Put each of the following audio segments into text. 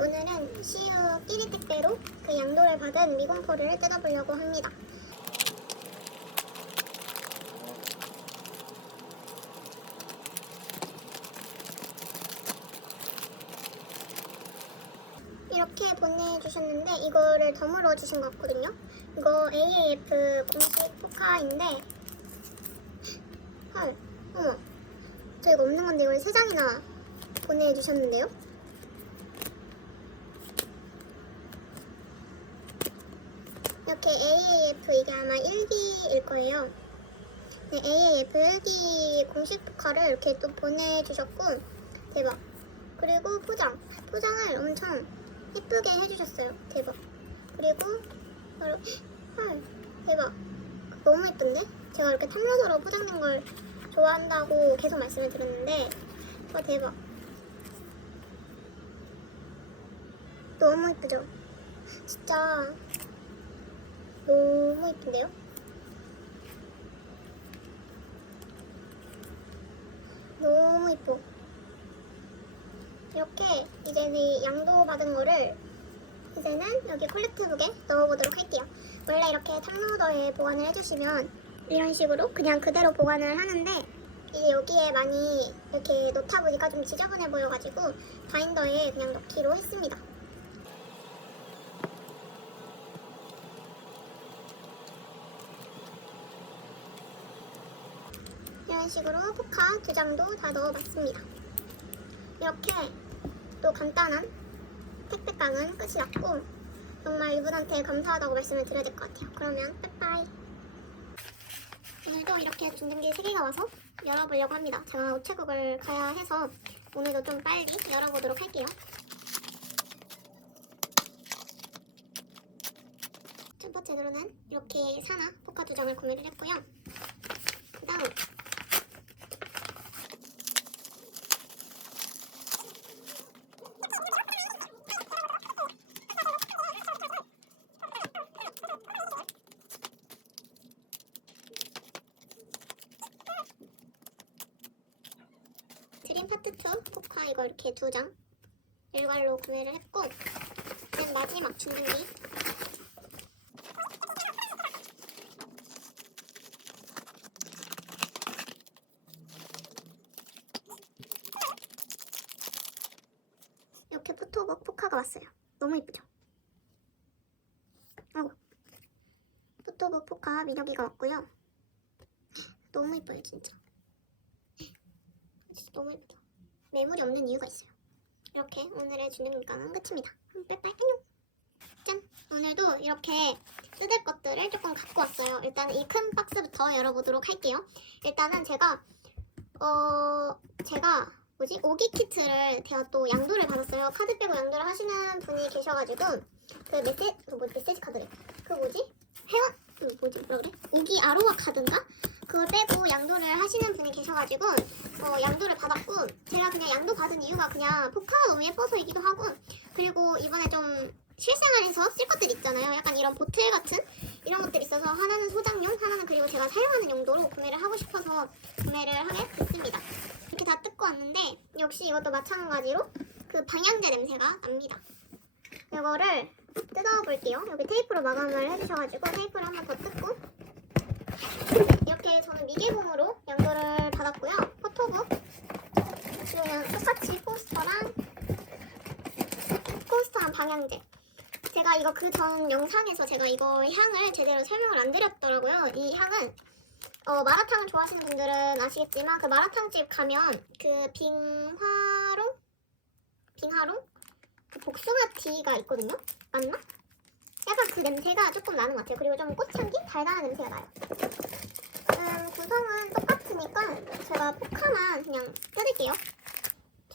오늘은 CU 끼리 택배로 그 양도를 받은 미공포를 뜯어보려고 합니다. 이렇게 보내주셨는데 이거를 덤으로 주신 것 같거든요. 이거 AAF 공식 포카인데 헐, 어머, 저 이거 없는 건데 이걸 세 장이나 보내주셨는데요. 이렇게 AAF 이게 아마 1기일 거예요. 네, AAF 1기 공식 포카를 이렇게 또 보내주셨고 대박. 그리고 포장, 포장을 엄청 예쁘게 해주셨어요. 대박. 그리고 바로 헐 대박. 너무 예쁜데? 제가 이렇게 탐로서로 포장된 걸 좋아한다고 계속 말씀을 드렸는데 와 대박. 너무 예쁘죠? 진짜 너무 예쁜데요? 너무 예뻐. 이렇게 이제는 양도 받은 거를 이제는 여기 콜렉트북에 넣어보도록 할게요. 원래 이렇게 탑로더에 보관을 해주시면 이런 식으로 그냥 그대로 보관을 하는데 이제 여기에 많이 이렇게 놓다 보니까 좀 지저분해 보여가지고 바인더에 그냥 넣기로 했습니다. 이런 식으로 포카 두 장도 다 넣어봤습니다. 이렇게 또 간단한 택배깡은 끝이 났고 정말 이분한테 감사하다고 말씀을 드려야 될 것 같아요. 그러면 빠이빠이. 오늘도 이렇게 중등기 3개가 와서 열어보려고 합니다. 제가 우체국을 가야 해서 오늘도 좀 빨리 열어보도록 할게요. 첫 번째 로는 이렇게 사나 포카 두 장을 구매를 했고요. 그 다음 드림 파트 2 포카 이렇게 두 장 일괄로 구매를 했고 맨 마지막 중등기 이렇게 포토북 포카가 왔어요. 너무 이쁘죠? 아이고 포토북 포카 미력이가 왔고요. 너무 이뻐요 진짜. 너무 예쁘다. 매물이 없는 이유가 있어요. 이렇게 오늘의 주능감은 끝입니다. 음, 빠이빠이 안녕. 짠! 오늘도 이렇게 뜯을 것들을 조금 갖고 왔어요. 일단 이 큰 박스부터 열어보도록 할게요. 일단은 제가 어 제가 뭐지 오기 키트를 제가 또 양도를 받았어요. 카드 빼고 양도를 하시는 분이 계셔가지고 그 메시 그 뭐, 메시지 카드래. 그 뭐지 회원 그 뭐지 뭐라 그래 오기 아로하 카드인가? 그걸 빼고 양도를 하시는 분이 계셔가지고 어, 양도를 받았고 제가 그냥 양도 받은 이유가 그냥 포카가 너무 예뻐서이기도 하고 그리고 이번에 좀 실생활에서 쓸 것들 있잖아요. 약간 이런 보틀 같은 이런 것들 있어서 하나는 소장용, 하나는 그리고 제가 사용하는 용도로 구매를 하고 싶어서 구매를 하게 됐습니다. 이렇게 다 뜯고 왔는데 역시 이것도 마찬가지로 그 방향제 냄새가 납니다. 이거를 뜯어볼게요. 여기 테이프로 마감을 해주셔가지고 테이프를 한번 더 뜯고 이렇게 저는 미개봉으로 양도를 받았고요. 포토북 그냥 똑같이 포스터랑 포스터랑 방향제. 제가 이거 그 전 영상에서 제가 이거 향을 제대로 설명을 안 드렸더라고요. 이 향은 어, 마라탕을 좋아하시는 분들은 아시겠지만 그 마라탕집 가면 그 빙화롱 빙하롱 그 복숭아 티가 있거든요. 맞나? 약간 그 냄새가 조금 나는 것 같아요. 그리고 좀 꽃향기 달달한 냄새가 나요. 음, 구성은 똑같으니까 제가 포카만 그냥 뜯을게요.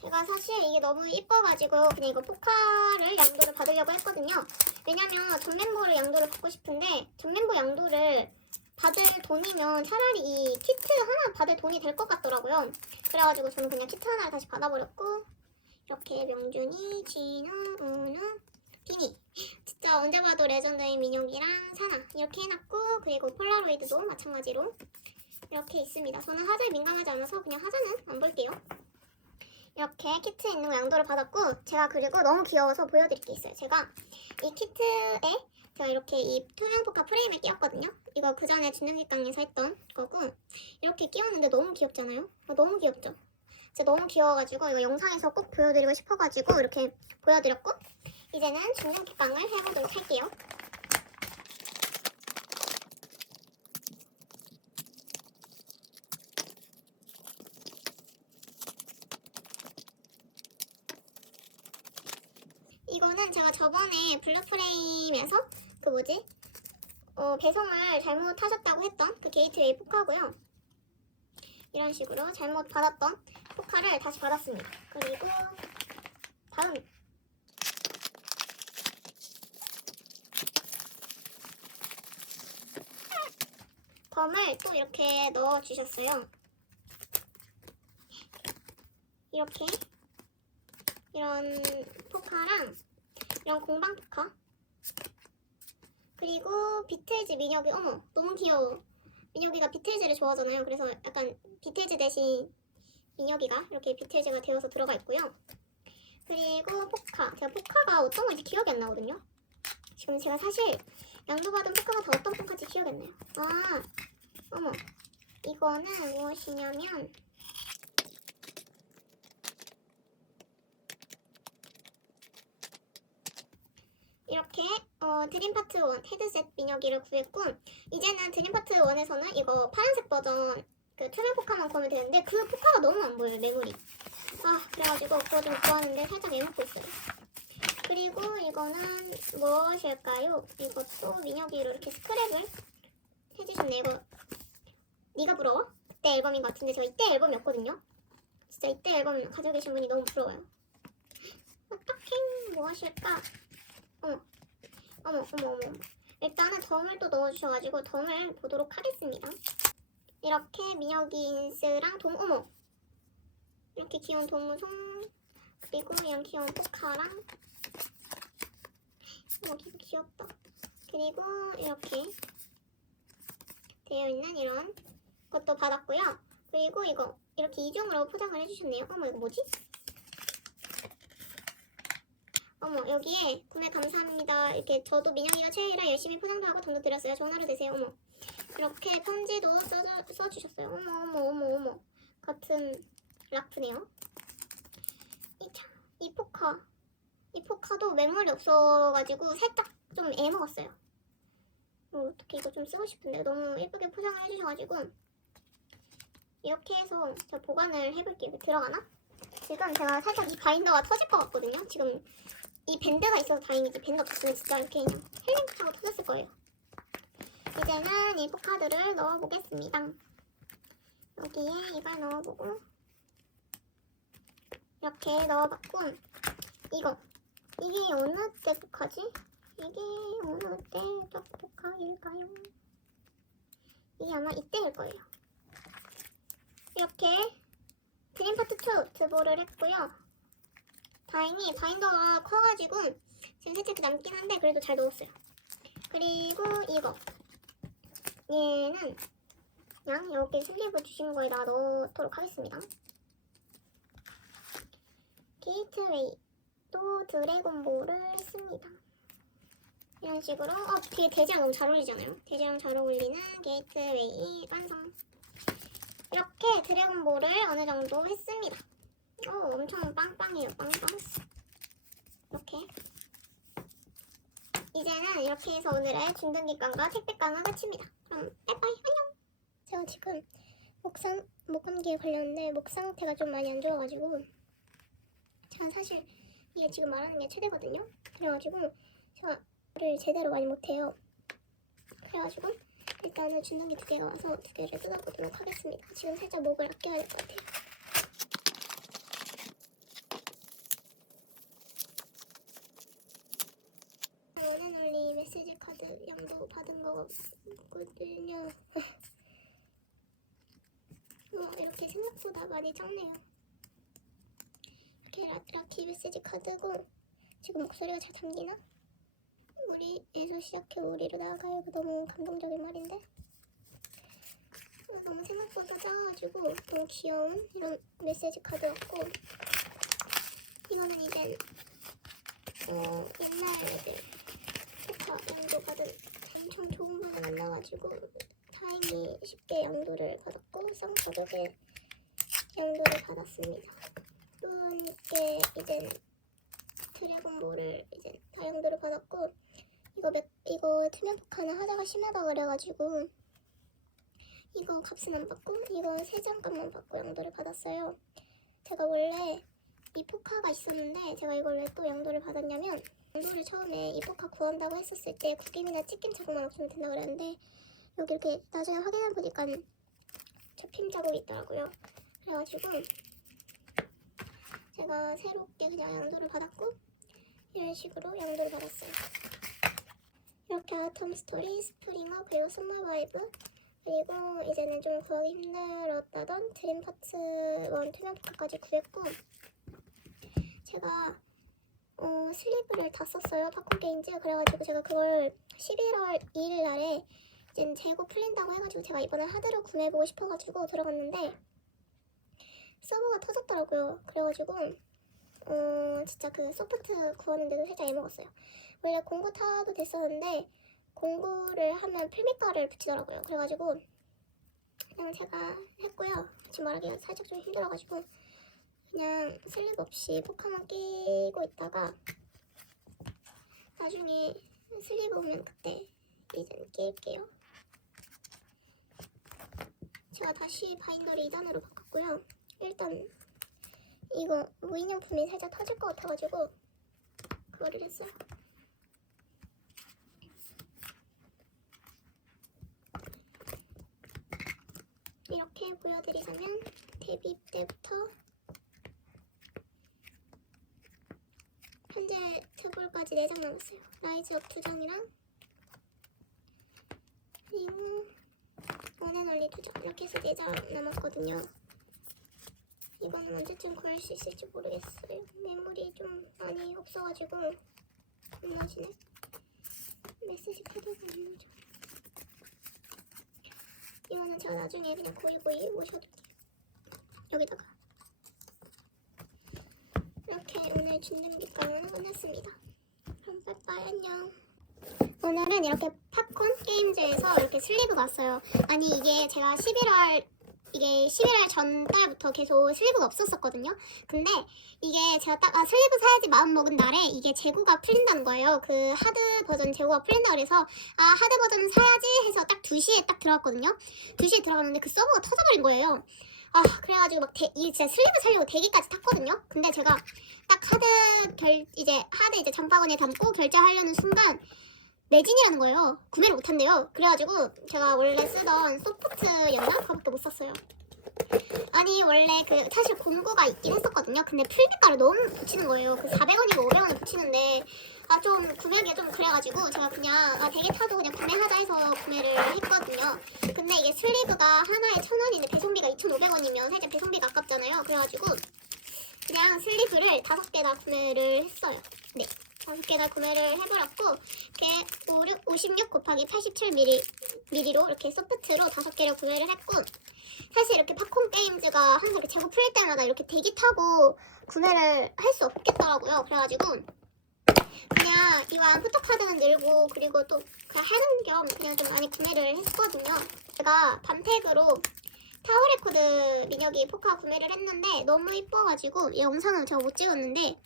제가 사실 이게 너무 이뻐가지고 그냥 이거 포카를 양도를 받으려고 했거든요. 왜냐면 전멤버를 양도를 받고 싶은데 전멤버 양도를 받을 돈이면 차라리 이 키트 하나 받을 돈이 될 것 같더라고요. 그래가지고 저는 그냥 키트 하나를 다시 받아버렸고 이렇게 명준이, 진우, 은우, 비니 진짜 언제 봐도 레전드인 민혁이랑 사나 이렇게 해놨고 그리고 폴라로이드도 마찬가지로 이렇게 있습니다. 저는 화자에 민감하지 않아서 그냥 화자는 안 볼게요. 이렇게 키트에 있는 거 양도를 받았고 제가 그리고 너무 귀여워서 보여드릴 게 있어요. 제가 이 키트에 제가 이렇게 이 투명 포카 프레임을 끼웠거든요. 이거 그 전에 진흙객강에서 했던 거고 이렇게 끼웠는데 너무 귀엽잖아요. 아, 너무 귀엽죠? 진짜 너무 귀여워가지고 이거 영상에서 꼭 보여드리고 싶어가지고 이렇게 보여드렸고 이제는 진흙객강을 해보도록 할게요. 이거는 제가 저번에 블루프레임에서 그 뭐지? 어, 배송을 잘못하셨다고 했던 그 게이트웨이 포카고요. 이런 식으로 잘못 받았던 포카를 다시 받았습니다. 그리고 다음 덤을 또 이렇게 넣어 주셨어요. 이렇게 이런 포카랑 이런 공방 포카. 그리고 비틀즈 민혁이 어머 너무 귀여워. 민혁이가 비틀즈를 좋아하잖아요. 그래서 약간 비틀즈 대신 민혁이가 이렇게 비틀즈가 되어서 들어가 있고요. 그리고 포카. 제가 포카가 어떤 건지 기억이 안 나거든요. 지금 제가 사실 양도받은 포카가 다 어떤 안 나요. 아 어머. 이거는 무엇이냐면 이렇게 어, 드림파트 1 헤드셋 민혁이를 구했고 이제는 드림파트 1에서는 이거 파란색 버전 그 투명 포카만 구하면 되는데 그 포카가 너무 안 보여요 메모리. 아 그래가지고 그거 좀 구하는데 살짝 애먹고 있어요 그리고 이거는 무엇일까요? 이것도 민혁이로 이렇게 스크랩을 해주셨네 이거 네가 부러워? 그때 앨범인 것 같은데 저 이때 앨범이었거든요 진짜 이때 앨범 가지고 계신 분이 너무 부러워요 어떡해 무엇일까 어머, 어머, 어머, 어머. 일단은 덤을 또 넣어주셔가지고 덤을 보도록 하겠습니다. 이렇게 민혁이 인스랑 돔, 어머. 이렇게 귀여운 동무송 그리고 이런 귀여운 포카랑 어머, 귀- 귀엽다. 그리고 이렇게 되어 있는 이런 것도 받았고요. 그리고 이거 이렇게 이중으로 포장을 해주셨네요. 어머, 이거 뭐지? 어머 여기에 구매 감사합니다. 이렇게 저도 민영이가 최애라 열심히 포장도 하고 돈도 드렸어요. 좋은 하루 되세요. 어머 이렇게 편지도 써, 써주셨어요. 어머 어머 어머 어머 같은 라프네요. 이, 차, 이이 포카도 메모리 없어가지고 살짝 좀 애먹었어요. 어, 어떻게 이거 좀 쓰고 싶은데 너무 예쁘게 포장을 해주셔가지고 이렇게 해서 제가 보관을 해볼게요. 들어가나? 지금 제가 살짝 이 바인더가 터질 것 같거든요. 지금 이 밴드가 있어서 다행이지 밴드 없으면 진짜 이렇게 헬링하고 터졌을 거예요. 이제는 이 포카드를 넣어보겠습니다. 여기에 이걸 넣어보고 이렇게 넣어봤고 이거 이게 어느 때 포카지? 이게 어느 때적 포카일까요? 이게 아마 이때일 거예요. 이렇게 드림 파트 2 드보를 했고요. 다행히 바인더가 커가지고 지금 살짝 남긴 한데 그래도 잘 넣었어요. 그리고 이거 얘는 그냥 여기 슬리브 주신 거에다가 넣도록 하겠습니다. 게이트웨이 또 드래곤볼을 했습니다. 이런 식으로 어 뒤에 돼지랑 너무 잘 어울리잖아요. 돼지랑 잘 어울리는 게이트웨이 완성. 이렇게 드래곤볼을 어느 정도 했습니다. 오, 엄청 빵빵해요, 빵빵. 이렇게. 이제는 이렇게 해서 오늘의 중등기깡과 택배깡을 마칩니다. 그럼 빠이빠이, 안녕. 제가 지금 목상, 목 감기에 걸렸는데 목 상태가 좀 많이 안 좋아가지고 제가 사실 이게 지금 말하는 게 최대거든요. 그래가지고 제가 를 제대로 많이 못해요. 그래가지고 일단은 중등기 두 개가 와서 두 개를 뜯어보도록 하겠습니다. 지금 살짝 목을 아껴야 될 것 같아요. 원앤 올리 메시지 카드 양도 받은 거거든요. 와 이렇게 생각보다 많이 적네요. 라키 메시지 카드고 지금 목소리가 잘 담기나? 우리에서 시작해 우리로 나아가요. 너무 감동적인 말인데. 어, 너무 생각보다 작아가지고 너무 귀여운 이런 메시지 카드였고 이제는 어 옛날 애들 포카 양도 받은 엄청 좋은 분을 만나가지고 다행히 쉽게 양도를 받았고 쌍 가격에 양도를 받았습니다. 이제 드래곤볼을 이제 다 양도를 받았고 이거 맥 이거 투명 포카는 하자가 심하다 그래가지고 이거 값은 안 받고 이거 세 장 값만 받고 양도를 받았어요. 제가 원래 이 포카가 있었는데 제가 이걸 왜 또 양도를 받았냐면 양도를 처음에 이 포카 구한다고 했었을 때 구김이나 찢김 자국만 없으면 된다 그랬는데 여기 이렇게 나중에 확인해 보니까 접힘 자국이 있더라고요. 그래가지고 제가 새롭게 그냥 양도를 받았고 이런 식으로 양도를 받았어요. 이렇게 아톰 스토리, 스프링어, 그리고 바이브 그리고 이제는 좀 구하기 힘들었다던 드림 파츠 원 투명 포카까지 구했고 제가 어, 슬리브를 다 썼어요 팝콘 게임즈 그래가지고 제가 그걸 11월 2일 날에 이제 재고 풀린다고 해가지고 제가 이번에 하드로 구매해보고 싶어가지고 들어갔는데 서버가 터졌더라고요 그래가지고 어 진짜 그 소프트 구하는데도 살짝 애먹었어요 원래 공구 타도 됐었는데 공구를 하면 필미가를 붙이더라고요. 그래가지고 그냥 제가 했고요. 지금 말하기가 살짝 좀 힘들어가지고 그냥 슬립 없이 포카만 끼고 있다가 나중에 슬립 오면 그때 이제 낄게요. 제가 다시 바인더를 2단으로 바꿨고요. 일단 이거 무인용품이 살짝 터질 것 같아가지고 그거를 했어요. 이렇게 보여드리자면 데뷔 때부터 현재 트볼까지 4장 남았어요. 라이즈업 2장이랑 그리고 원앤 올리 2장 이렇게 해서 4장 남았거든요. 언제쯤 구할 수 있을지 모르겠어요. 매물이 좀 많이 없어가지고 안 나지네. 메시지 카드가 안 나죠. 이거는 제가 나중에 그냥 고이고이 모셔둘게요. 여기다가 이렇게 오늘 준비기가는 끝났습니다. 그럼 빠이빠이 안녕. 오늘은 이렇게 팝콘 게임즈에서 이렇게 슬리브가 왔어요. 아니 이게 제가 11월 이게 11월 전달부터 계속 슬리브가 없었었거든요. 근데 이게 제가 딱 아 슬리브 사야지 마음 먹은 날에 이게 재고가 풀린다는 거예요. 그 하드 버전 재고가 풀린다 그래서 아 하드 버전은 사야지 해서 딱 2시에 딱 들어갔거든요. 2시에 들어갔는데 그 서버가 터져버린 거예요. 아 그래가지고 막 대, 이 진짜 슬리브 사려고 대기까지 탔거든요. 근데 제가 딱 하드 결 이제 하드 이제 장바구니에 담고 결제하려는 순간 매진이라는 거예요. 구매를 못한대요. 그래가지고 제가 원래 쓰던 소프트였나? 그거밖에 못 샀어요. 아니 원래 그 사실 공구가 있긴 했었거든요. 근데 풀빛가를 너무 붙이는 거예요. 그 400원이고 500원을 붙이는데 아 좀 구매하기가 좀 그래가지고 제가 그냥 아 되게 타도 그냥 구매하자 해서 구매를 했거든요. 근데 이게 슬리브가 하나에 1,000원인데 배송비가 2,500원이면 살짝 배송비가 아깝잖아요. 그래가지고 그냥 슬리브를 다섯 개 다 구매를 했어요. 네. 다섯 개다 구매를 해버렸고 이렇게 5, 6, 56 곱하기 87mm로 이렇게 소프트로 다섯 개를 구매를 했고 사실 이렇게 팝콘 게임즈가 항상 이렇게 재고 풀릴 때마다 이렇게 대기 타고 구매를 할 수 없겠더라고요. 그래가지고 그냥 이왕 포토카드는 늘고 그리고 또 그냥 하는 겸 그냥 좀 많이 구매를 했거든요. 제가 밤택으로 타워레코드 민혁이 포카 구매를 했는데 너무 이뻐가지고 이 영상은 제가 못 찍었는데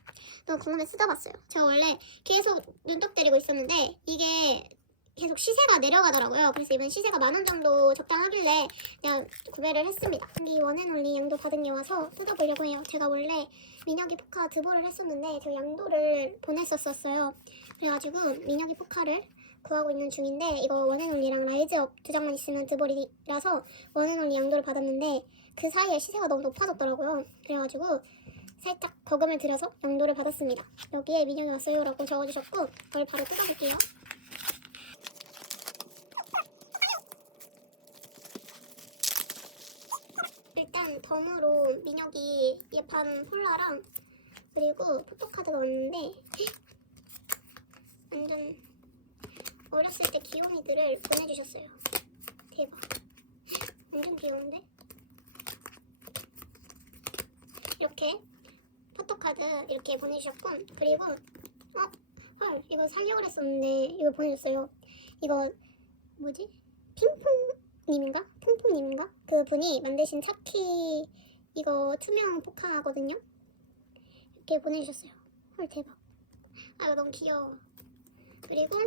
너무 궁금해 쓰다 봤어요. 제가 원래 계속 눈독 때리고 있었는데 이게 계속 시세가 내려가더라고요. 그래서 이번 시세가 만 원 정도 적당하길래 그냥 구매를 했습니다. 이 원앤올리 양도 받은 게 와서 뜯어보려고 해요. 제가 원래 민혁이 포카 드보를 했었는데 제가 양도를 보냈었었어요. 그래가지고 민혁이 포카를 구하고 있는 중인데 이거 원앤올리랑 라이즈업 두 장만 있으면 드볼이라서 원앤올리 양도를 받았는데 그 사이에 시세가 너무 높아졌더라고요. 그래가지고 살짝 거금을 들여서 양도를 받았습니다. 여기에 민혁이 왔어요라고 적어주셨고 그걸 바로 뜯어볼게요. 일단 덤으로 민혁이 예판 폴라랑 그리고 포토카드가 왔는데 완전 어렸을 때 귀요미들을 보내주셨어요. 대박. 완전 귀여운데? 이렇게 포- 포토카드 이렇게 보내주셨고 그리고 어? 헐 이거 살려고 그랬었는데 이거 보내줬어요 이거 뭐지? 핑퐁님인가? 퐁퐁님인가? 그 분이 만드신 차키 이거 투명 포카거든요 이렇게 보내주셨어요 헐 대박 아 이거 너무 귀여워 그리고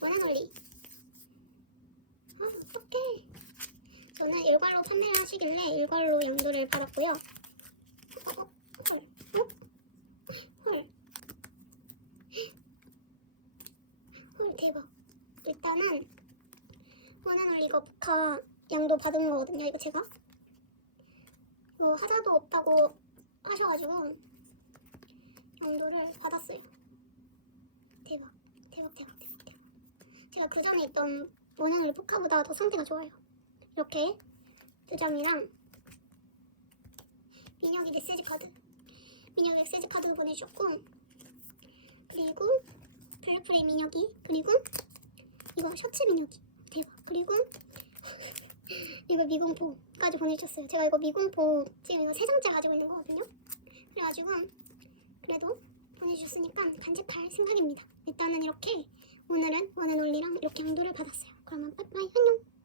원앤올리? 아 어떡해. 저는 일괄로 판매를 하시길래 일괄로 양도를 받았고요. 어, 어, 헐. 어? 헐 헐 대박. 일단은 원앤올리 이거 포카 양도 받은 거거든요 이거 제가. 이거 하자도 없다고 하셔가지고 양도를 받았어요 대박 대박 대박 대박 대박 제가 그 전에 있던 원앤올리 포카보다 더 상태가 좋아요. 이렇게 두 장이랑 민혁이 메시지 카드 민혁이 메시지 카드 보내주셨고 그리고 블루프레이 민혁이 그리고 이거 셔츠 민혁이 대박. 그리고 이거 미공포까지 보내주셨어요. 제가 이거 미공포 지금 이거 세 장째 가지고 있는 거거든요. 그래가지고 그래도 보내주셨으니까 간직할 생각입니다. 일단은 이렇게 오늘은 원앤 올리랑 이렇게 양도를 받았어요. 그러면 빠빠이 안녕.